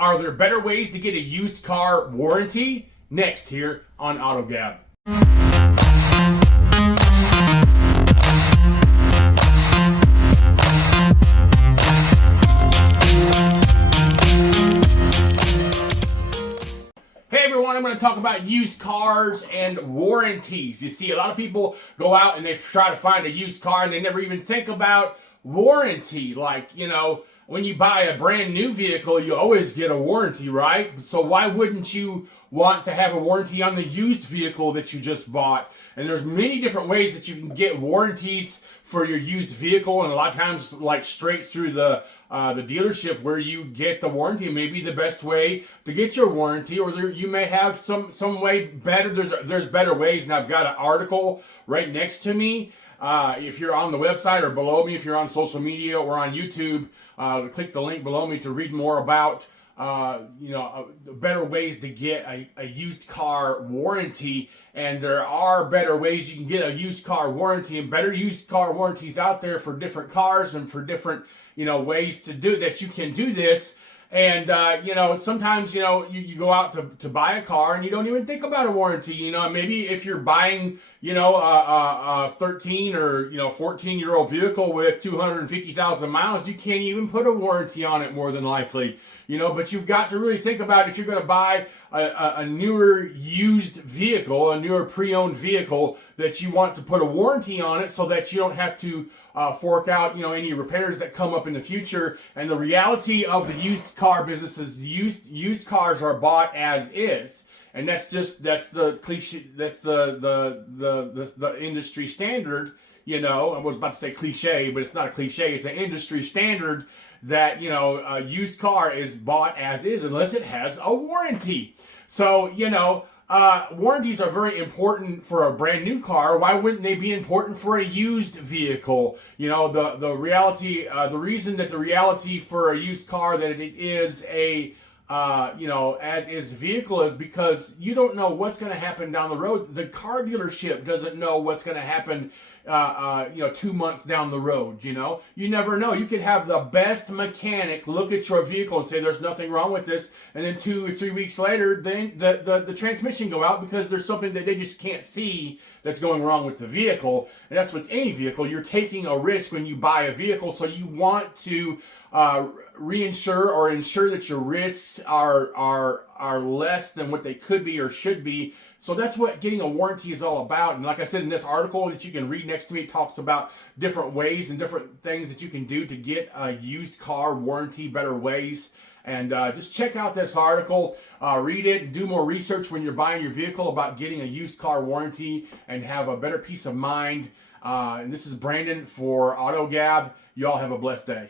Are there better ways to get a used car warranty? Next here on AutoGab. Hey everyone, I'm going to talk about used cars and warranties. You see, a lot of people go out and they try to find a used car and they never even think about warranty. Like, when you buy a brand new vehicle, you always get a warranty, right? So why wouldn't you want to have a warranty on the used vehicle that you just bought? And there's many different ways that you can get warranties for your used vehicle, and a lot of times like straight through the dealership where you get the warranty may be the best way to get your warranty, or you may have some way better. There's better ways, and I've got an article right next to me. If you're on the website or below me, if you're on social media or on YouTube, click the link below me to read more about better ways to get a used car warranty. And there are better ways you can get a used car warranty, and better used car warranties out there for different cars and for different ways to do that. You can do this. And, sometimes, you go out to buy a car and you don't even think about a warranty. Maybe if you're buying, a 13 or, 14-year-old vehicle with 250,000 miles, you can't even put a warranty on it more than likely. But you've got to really think about if you're going to buy a newer used vehicle, a newer pre-owned vehicle, that you want to put a warranty on it so that you don't have to fork out, any repairs that come up in the future. And the reality of the used car business is used cars are bought as is. And that's the cliche, that's the industry standard, I was about to say cliche, but it's not a cliche, it's an industry standard that, a used car is bought as is unless it has a warranty. So, warranties are very important for a brand new car. Why wouldn't they be important for a used vehicle? The reality, the reason that the reality for a used car that it is a as is vehicle is because you don't know what's going to happen down the road. The car dealership doesn't know what's going to happen, 2 months down the road. You never know. You could have the best mechanic look at your vehicle and say there's nothing wrong with this, and then 2 or 3 weeks later, then the transmission go out because there's something that they just can't see that's going wrong with the vehicle. And that's with any vehicle. You're taking a risk when you buy a vehicle, so you want to reinsure or ensure that your risks are less than what they could be or should be. So that's what getting a warranty is all about. And like I said in this article that you can read next to me, it talks about different ways and different things that you can do to get a used car warranty, better ways. And just check out this article, read it, and do more research when you're buying your vehicle about getting a used car warranty and have a better peace of mind. And this is Brandon for AutoGab. You all have a blessed day.